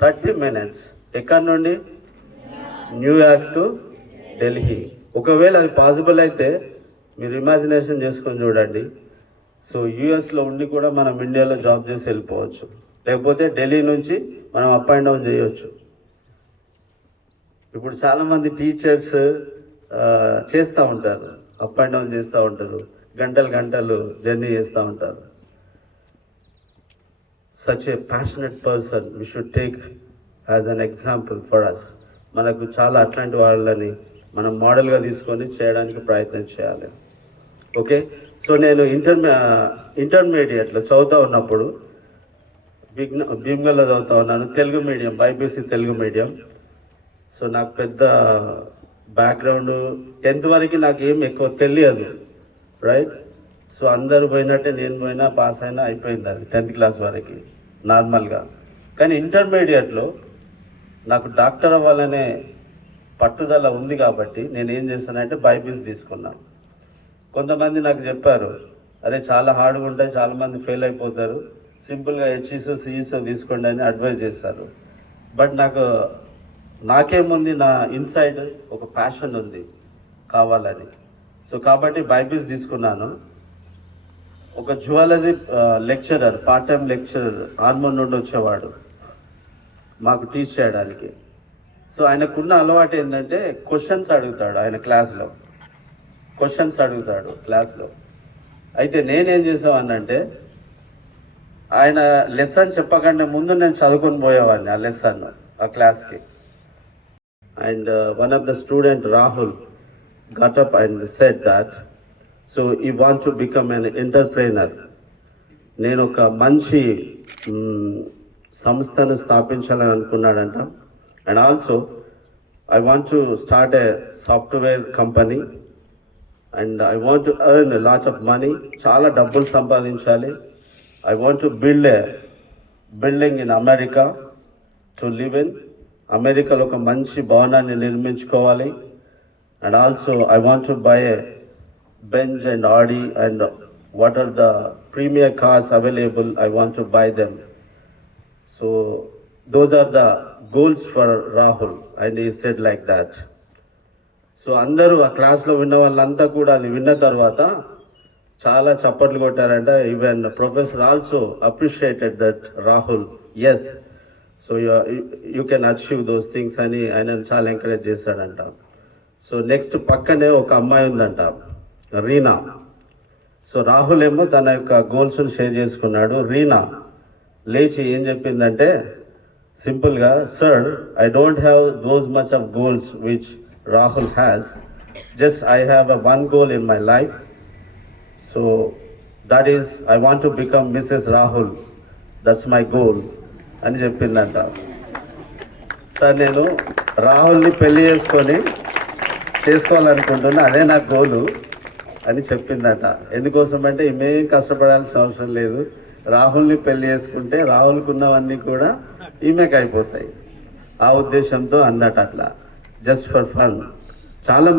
30 minutes ఎక్కడి నుండి New York to Delhi. ఒకవేళ అది పాసిబుల్ అయితే మీరు ఇమాజినేషన్ చేసుకొని చూడండి. సో యూఎస్లో ఉండి కూడా మనం ఇండియాలో జాబ్ చేసి వెళ్ళిపోవచ్చు, లేకపోతే ఢిల్లీ నుంచి మనం అప్ అండ్ డౌన్ చేయవచ్చు. ఇప్పుడు చాలామంది టీచర్స్ చేస్తూ ఉంటారు, అప్ అండ్ డౌన్ చేస్తూ ఉంటారు, గంటలు జర్నీ చేస్తూ ఉంటారు. Such a passionate person we should take as an example for us. మనకు చాలా అట్లాంటి వాళ్ళని మనం మోడల్గా తీసుకొని చేయడానికి ప్రయత్నం చేయాలి. ఓకే, సో నేను ఇంటర్మీడియట్లో చదువుతూ ఉన్నప్పుడు భీమ్గల్లో చదువుతూ ఉన్నాను, Telugu medium, BiPC Telugu medium. So నాకు పెద్ద బ్యాక్గ్రౌండ్ 10th వరకు నాకు ఏం ఎక్కువ తెలియదు, రైట్. సో అందరూ పోయినట్టే నేను పోయినా పాస్ అయినా అయిపోయింది అది 10th క్లాస్ వరకు నార్మల్గా. కానీ ఇంటర్మీడియట్లో నాకు డాక్టర్ అవ్వాలనే పట్టుదల ఉంది కాబట్టి నేను ఏం చేశానంటే బైపీసీ తీసుకున్నాను. కొంతమంది నాకు చెప్పారు, అరే చాలా హార్డ్గా ఉంటాయి, చాలామంది ఫెయిల్ అయిపోతారు, సింపుల్గా హెచ్ఈసో సిఈసో తీసుకోండి అని అడ్వైజ్ చేస్తారు. బట్ నాకేముంది, నా ఇన్సైడ్ ఒక ప్యాషన్ ఉంది కావాలని. సో కాబట్టి బైపీసీ తీసుకున్నాను. ఒక zoology lecturer, part time lecturer Armoor నుండి వచ్చేవాడు మాకు టీచ్ చేయడానికి. సో ఆయనకున్న అలవాటు ఏంటంటే క్వశ్చన్స్ అడుగుతాడు, ఆయన క్లాస్లో అయితే నేనేం చేసేవాడినంటే ఆయన లెసన్ చెప్పకంటే ముందు నేను చదువుకొని పోయేవాడిని ఆ లెసన్, ఆ క్లాస్కి. And one of the student Rahul got up and said that so he want to become an entrepreneur. నేను ఒక మంచి సంస్థను స్థాపించాలని అనుకున్నాడంట. And also I want to start a software company and I want to earn lot of money, చాలా డబ్బులు సంపాదించాలి. I want to build a building in America to live in. అమెరికాలో ఒక మంచి భవనాన్ని నిర్మించుకోవాలి. And also I want to buy a Benz and Audi and what are the premier cars available, I want to buy them. So those are the goals for Rahul, and he said like that. So అందరూ ఆ క్లాస్లో విన్న వాళ్ళంతా కూడా అది విన్న తర్వాత చాలా చప్పట్లు కొట్టారంట. Even professor also appreciated that Rahul, yes, so you can achieve those things అని ఆయన చాలా ఎంకరేజ్ చేశాడంట. సో నెక్స్ట్ పక్కనే ఒక అమ్మాయి ఉందంట, రీనా. సో రాహుల్ ఏమో తన యొక్క గోల్స్ని షేర్ చేసుకున్నాడు. రీనా లేచి ఏం చెప్పిందంటే సింపుల్గా, sir I don't have those much of goals which Rahul has, just I have a one goal in my life. So that is I want to become Mrs Rahul, that's my goal అని చెప్పిందంట. సార్ నేను రాహుల్ని పెళ్లి చేసుకోవాలనుకుంటున్నా, అదే నా గోలు అని చెప్పిందట. ఎందుకోసం అంటే ఈమెం కష్టపడాల్సిన అవసరం లేదు, రాహుల్ని పెళ్లి చేసుకుంటే రాహుల్కి ఉన్నవన్నీ కూడా ఈమెకి అయిపోతాయి, ఆ ఉద్దేశంతో అన్నట్టు అట్లా జస్ట్ ఫర్ ఫన్. చాలా మంది